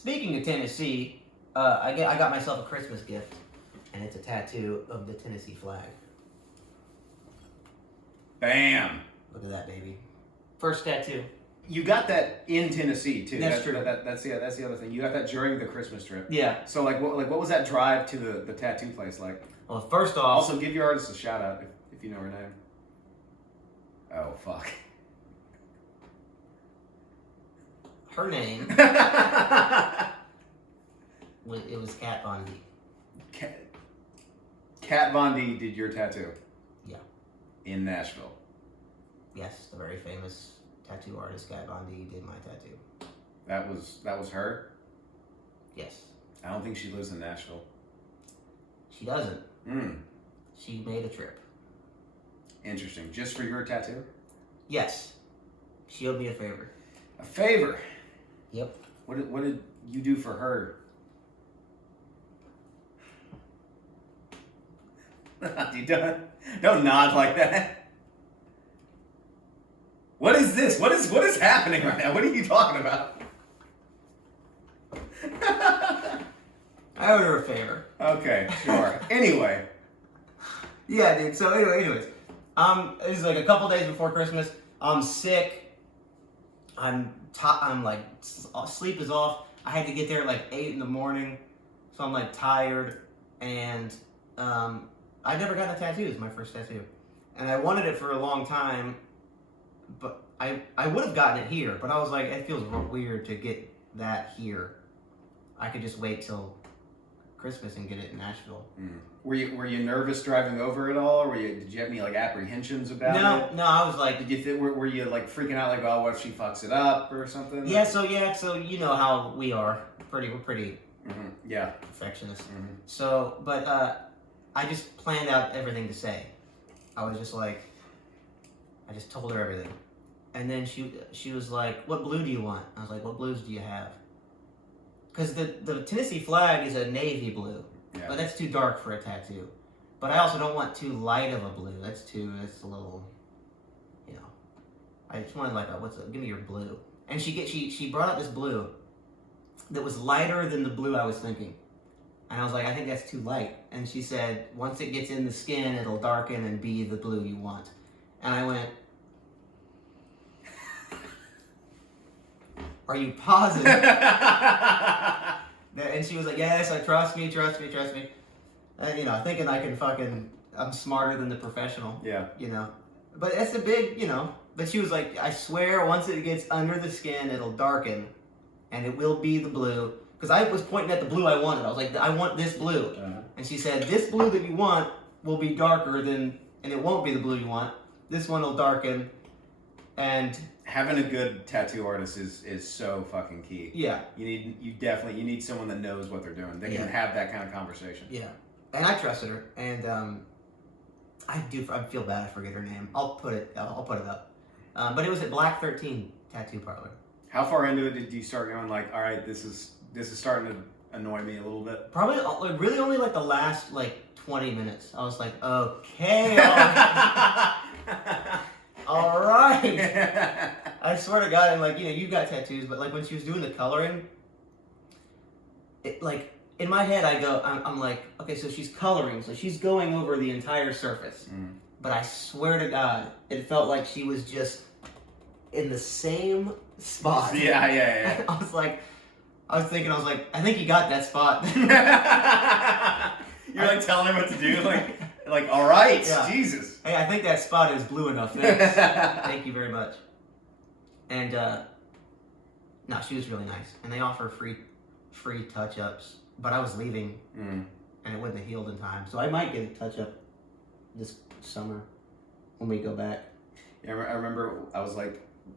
Speaking of Tennessee, I got myself a Christmas gift, and it's a tattoo of the Tennessee flag. Bam! Look at that, baby. First tattoo. You got that in Tennessee too. That's true. That's the other thing. You got that during the Christmas trip. Yeah. So what was that drive to the tattoo place like? Well, first off. Also, give your artist a shout out if you know her name. Oh fuck. Her name. It was Kat Von D. Kat Von D did your tattoo. Yeah. In Nashville. Yes, the very famous tattoo artist Kat Von D did my tattoo. That was her? Yes. I don't think she lives in Nashville. She doesn't. Hmm. She made a trip. Interesting. Just for your tattoo? Yes. She owed me a favor. A favor? Yep. What did you do for her? You don't nod like that. What is this? What is happening right now? What are you talking about? I owed her a favor. Okay, sure. Anyway. Yeah, dude. So anyways, this is like a couple days before Christmas. I'm sick. I'm like sleep is off. I had to get there at like 8 in the morning, so I'm like tired, and I never got a tattoo. It's my first tattoo, and I wanted it for a long time, but I would have gotten it here, but I was like, it feels weird to get that here. I could just wait till Christmas and get it in Nashville. Mm. Were you nervous driving over at all? Or did you have any like apprehensions about it? No, I was like, were you like freaking out like, oh, what if she fucks it up or something? Yeah, so you know how we are. We're pretty mm-hmm. Yeah, perfectionist. Mm-hmm. So, but I just planned out everything to say. I was just like, I just told her everything, and then she was like, "What blue do you want?" I was like, "What blues do you have?" Because the Tennessee flag is a navy blue, yeah. But that's too dark for a tattoo. But I also don't want too light of a blue. That's a little, you know. I just wanted like give me your blue. And she brought up this blue that was lighter than the blue I was thinking. And I was like, I think that's too light. And she said, once it gets in the skin, it'll darken and be the blue you want. And I went, are you positive? And she was like, yes, trust me. You know, thinking I'm smarter than the professional. Yeah. You know, but it's a big, but she was like, I swear once it gets under the skin, it'll darken and it will be the blue. Because I was pointing at the blue I wanted. I was like, I want this blue. Uh-huh. And she said, this blue that you want will be darker and it won't be the blue you want. This one will darken. And having a good tattoo artist is so fucking key. Yeah. You need someone that knows what they're doing. They can have that kind of conversation. Yeah. And I trusted her. And I feel bad I forget her name. I'll put it up. But it was at Black 13 Tattoo Parlor. How far into it did you start going like, all right, this is starting to annoy me a little bit? Probably really only like the last 20 minutes. I was like, okay. All right. I swear to God, and you've got tattoos, but when she was doing the coloring, it in my head I'm like, okay, so she's coloring, so she's going over the entire surface. Mm. But I swear to God, it felt like she was just in the same spot. Yeah. I was thinking, I think you got that spot. You're telling her what to do, all right, yeah. Jesus. Hey, I think that spot is blue enough. Thanks. Thank you very much. And no, she was really nice, and they offer free touch-ups. But I was leaving, and it wouldn't have healed in time, so I might get a touch-up this summer when we go back. Yeah, I remember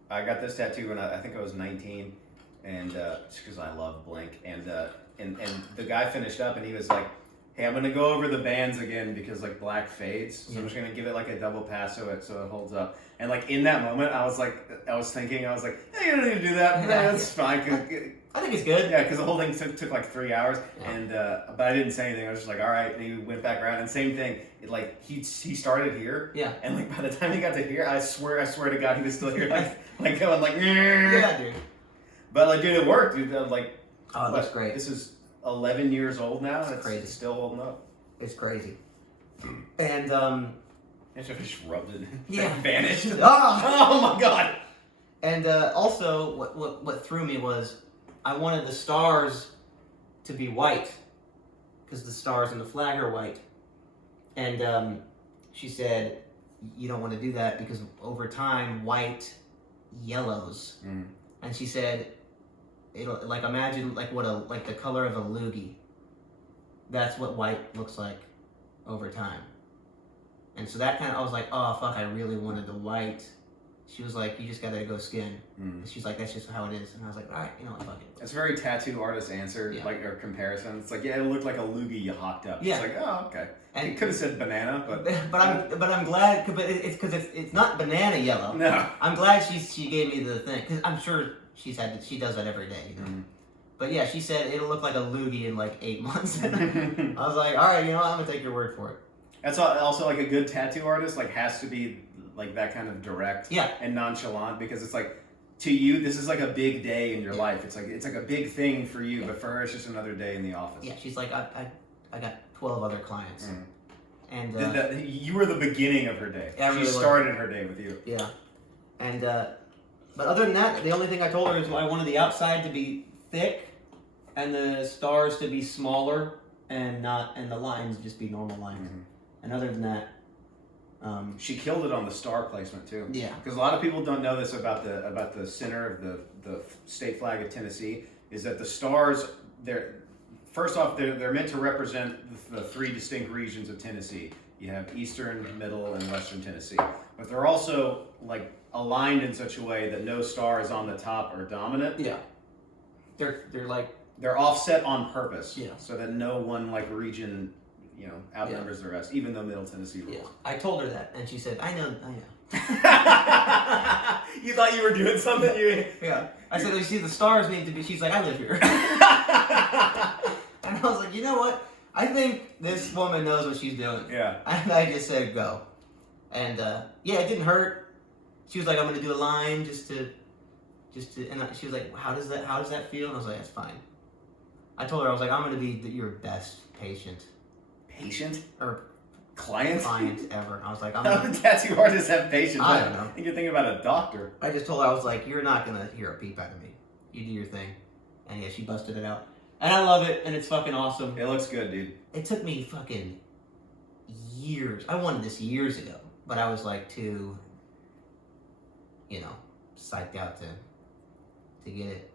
I got this tattoo when I think I was 19, and just because I love Blink, and the guy finished up, and he was like, hey, I'm gonna go over the bands again because black fades, so I'm just gonna give it a double pass so it holds up. And in that moment, I was thinking, hey, you don't need to do that. Yeah, that's fine. I think it's good. Yeah, because the whole thing took 3 hours, and but I didn't say anything. I was just all right. And he went back around, and same thing. He started here. Yeah. And by the time he got to here, I swear to God, he was still here, going yeah, dude. But dude, it worked, dude. Oh, it looks great. This is 11 years old now. It's crazy. It's still holding up. It's crazy. And It's just rubbed it and Yeah. vanished. Ah! Oh my god. And also, what threw me was I wanted the stars to be white because the stars in the flag are white. And she said, you don't want to do that because over time, white yellows. Mm. And she said, it'll like imagine like like the color of a loogie. That's what white looks like over time. And so that I was like, oh fuck, I really wanted the white. She was like, you just gotta go skin. Mm. She's like, that's just how it is. And I was like, all right, you know what, fuck it. It's a very tattoo artist answer, Yeah. like, or comparison. It's like, yeah, it looked like a loogie you hawked up. Yeah. It's like, oh, okay. And It could have said banana, but I'm glad, but it's because it's not banana yellow. no. I'm glad she gave me the thing because I'm sure she does that every day, you know. Mm. But yeah, she said it'll look like a loogie in like 8 months. I was like, all right, you know what, I'm gonna take your word for it. That's also like a good tattoo artist like has to be like that kind of direct Yeah. and nonchalant because it's like to you this is like a big day in your life. It's like a big thing for you, but for her it's just another day in the office. Yeah, she's like, I got 12 other clients, and You were the beginning of her day. Yeah, I She really was. started her day with you. yeah, and but other than that, the only thing I told her is I wanted the outside to be thick, and the stars to be smaller, and the lines just be normal lines. Mhm. And other than that, She killed it on the star placement too. yeah, Because a lot of people don't know this about the center of the state flag of Tennessee is that the stars they're meant to represent the three distinct regions of Tennessee. You have Eastern, Middle, and Western Tennessee, but they're also like aligned in such a way that no star is on the top or dominant. yeah, they're like They're offset on purpose, Yeah. so that no one like region, outnumbers the rest, even though Middle Tennessee rules. yeah. I told her that, and she said, I know. You thought you were doing something? Yeah. I said, you see, the stars need to be. She's like, I live here. And I was like, you know what? I think this woman knows what she's doing. Yeah. And I just said, go. And yeah, it didn't hurt. She was like, I'm gonna do a line just to, and she was like, how does that feel? And I was like, that's fine. I told her, I was like, I'm gonna be your best patient Patient? or Client? ever. I was like, I'm How not, do tattoo artists have patience? I don't know. I think you're thinking about a doctor. I just told her, I was like, you're not gonna hear a peep out of me. You do your thing. And yeah, she busted it out. And I love it, and it's fucking awesome. It looks good, dude. It took me fucking years. I wanted this years ago, but I was like too, psyched out to get it.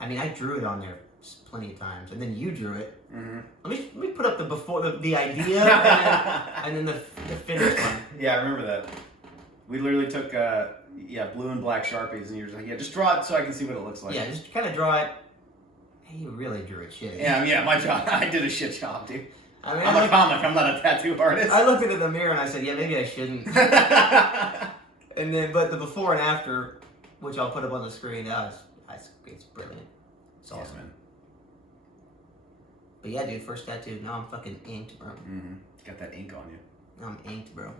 I mean, I drew it on there plenty of times, and then you drew it. Mm-hmm. Let me put up the idea, and then the finished one. Yeah, I remember that. We literally took blue and black Sharpies, and you were just like, yeah, just draw it so I can see what it looks like. Yeah, just kind of draw it. Hey, you really drew it shitty. Yeah, my job. I did a shit job, dude. I mean, I'm a comic. I'm not a tattoo artist. I looked at it in the mirror and I said, yeah, maybe I shouldn't. And then, but the before and after, which I'll put up on the screen, it's brilliant. It's awesome. Yeah, man. But yeah, dude, first tattoo. Now I'm fucking inked, bro. Mm-hmm. Got that ink on you. Now I'm inked, bro.